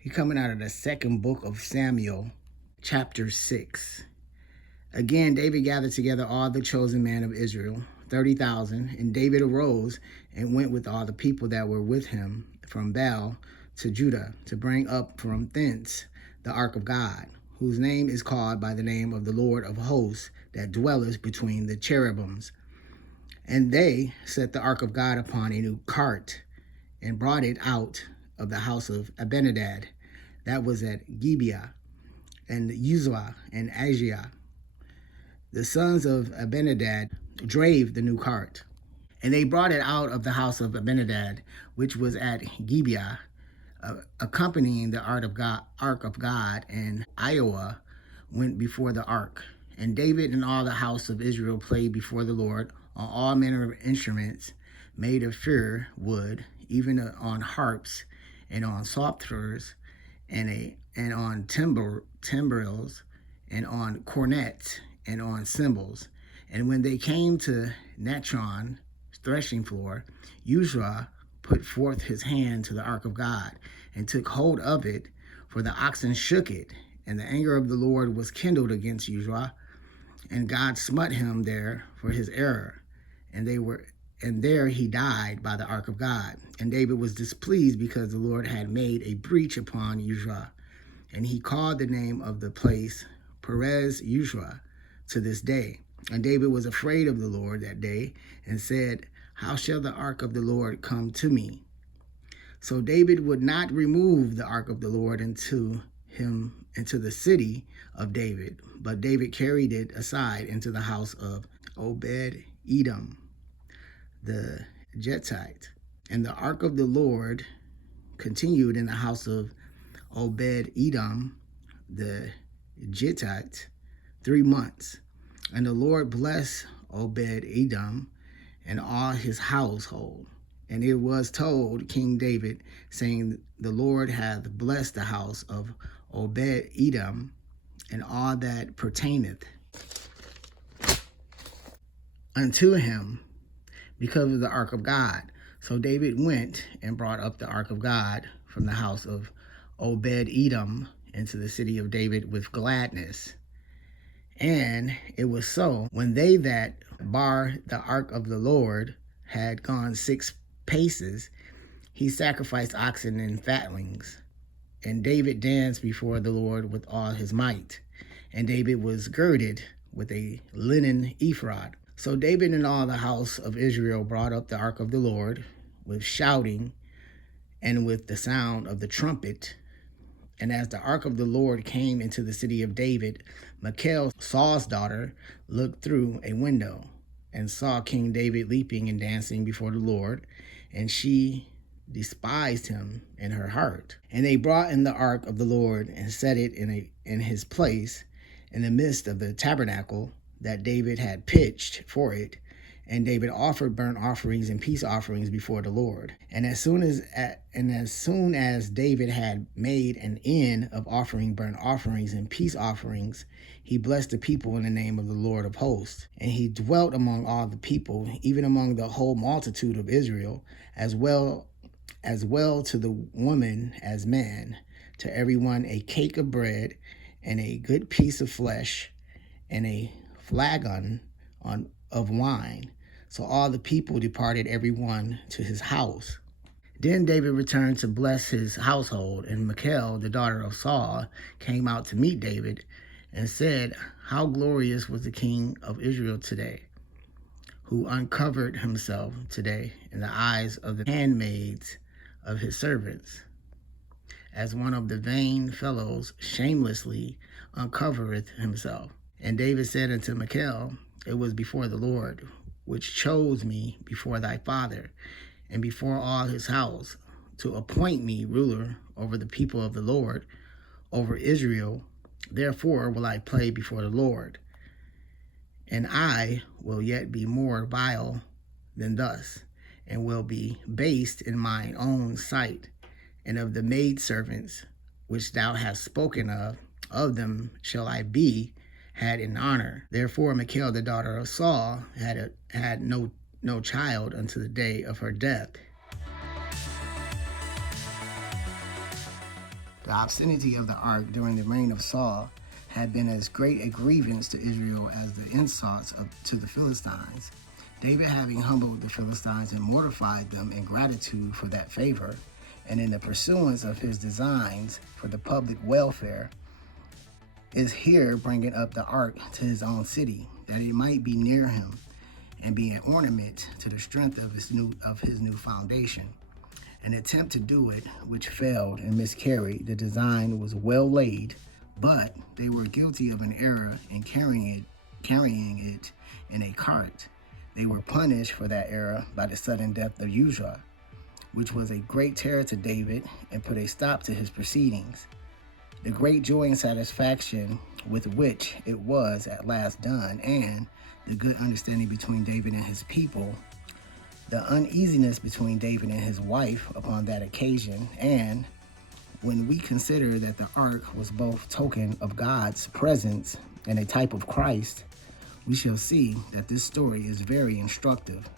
He coming out of the second book of Samuel, chapter 6. Again, David gathered together all the chosen men of Israel, 30,000, and David arose and went with all the people that were with him from Baale-judah to bring up from thence the Ark of God, whose name is called by the name of the Lord of hosts, that dwelleth between the cherubims. And they set the Ark of God upon a new cart, and brought it out of the house of Abinadab, that was at Gibeah, and Uzzah and Ahio, the sons of Abinadab, drave the new cart. And they brought it out of the house of Abinadab, which was at Gibeah, accompanying the Ark of God, and Ahio went before the ark. And David and all the house of Israel played before the Lord on all manner of instruments made of fir wood, even on harps, and on psalteries, and on timbrels, and on cornets, and on cymbals. And when they came to Natron, threshing floor, Uzzah put forth his hand to the Ark of God, and took hold of it, for the oxen shook it. And the anger of the Lord was kindled against Uzzah, and God smote him there for his error. And there he died by the Ark of God. And David was displeased because the Lord had made a breach upon Uzzah. And he called the name of the place Perez Uzzah to this day. And David was afraid of the Lord that day, and said, how shall the ark of the Lord come to me? So David would not remove the ark of the Lord into the city of David, but David carried it aside into the house of Obed-Edom the Gittite. And the ark of the Lord continued in the house of Obed-Edom the Gittite 3 months. And the Lord blessed Obed-Edom and all his household. And it was told King David, saying, the Lord hath blessed the house of Obed-Edom and all that pertaineth unto him, because of the Ark of God. So David went and brought up the Ark of God from the house of Obed-Edom into the city of David with gladness. And it was so, when they that bar the ark of the Lord had gone 6 paces, he sacrificed oxen and fatlings. And David danced before the Lord with all his might. And David was girded with a linen ephod. So David and all the house of Israel brought up the ark of the Lord with shouting and with the sound of the trumpet. And as the ark of the Lord came into the city of David, Michal, Saul's daughter, looked through a window and saw King David leaping and dancing before the Lord, and she despised him in her heart. And they brought in the ark of the Lord and set it in his place in the midst of the tabernacle that David had pitched for it. And David offered burnt offerings and peace offerings before the Lord. And as soon as David had made an end of offering burnt offerings and peace offerings, he blessed the people in the name of the Lord of hosts. And he dwelt among all the people, even among the whole multitude of Israel, as well to the woman as man, to everyone a cake of bread and a good piece of flesh and a flagon of wine. So all the people departed, every one to his house. Then David returned to bless his household, and Michal, the daughter of Saul, came out to meet David and said, how glorious was the king of Israel today, who uncovered himself today in the eyes of the handmaids of his servants, as one of the vain fellows shamelessly uncovereth himself. And David said unto Michal, it was before the Lord, which chose me before thy father and before all his house, to appoint me ruler over the people of the Lord, over Israel. Therefore will I play before the Lord, and I will yet be more vile than thus, and will be based in mine own sight. And of the maidservants which thou hast spoken of them shall I be had in honor. Therefore Michal, the daughter of Saul, had no child unto the day of her death. The obscenity of the ark during the reign of Saul had been as great a grievance to Israel as the insults to the Philistines. David, having humbled the Philistines and mortified them in gratitude for that favor, and in the pursuance of his designs for the public welfare, is here bringing up the ark to his own city, that it might be near him and be an ornament to the strength of his new foundation. An attempt to do it, which failed and miscarried. The design was well laid, but they were guilty of an error in carrying it in a cart. They were punished for that error by the sudden death of Uzzah, which was a great terror to David and put a stop to his proceedings. The great joy and satisfaction with which it was at last done, and the good understanding between David and his people, the uneasiness between David and his wife upon that occasion, and when we consider that the ark was both token of God's presence and a type of Christ, we shall see that this story is very instructive.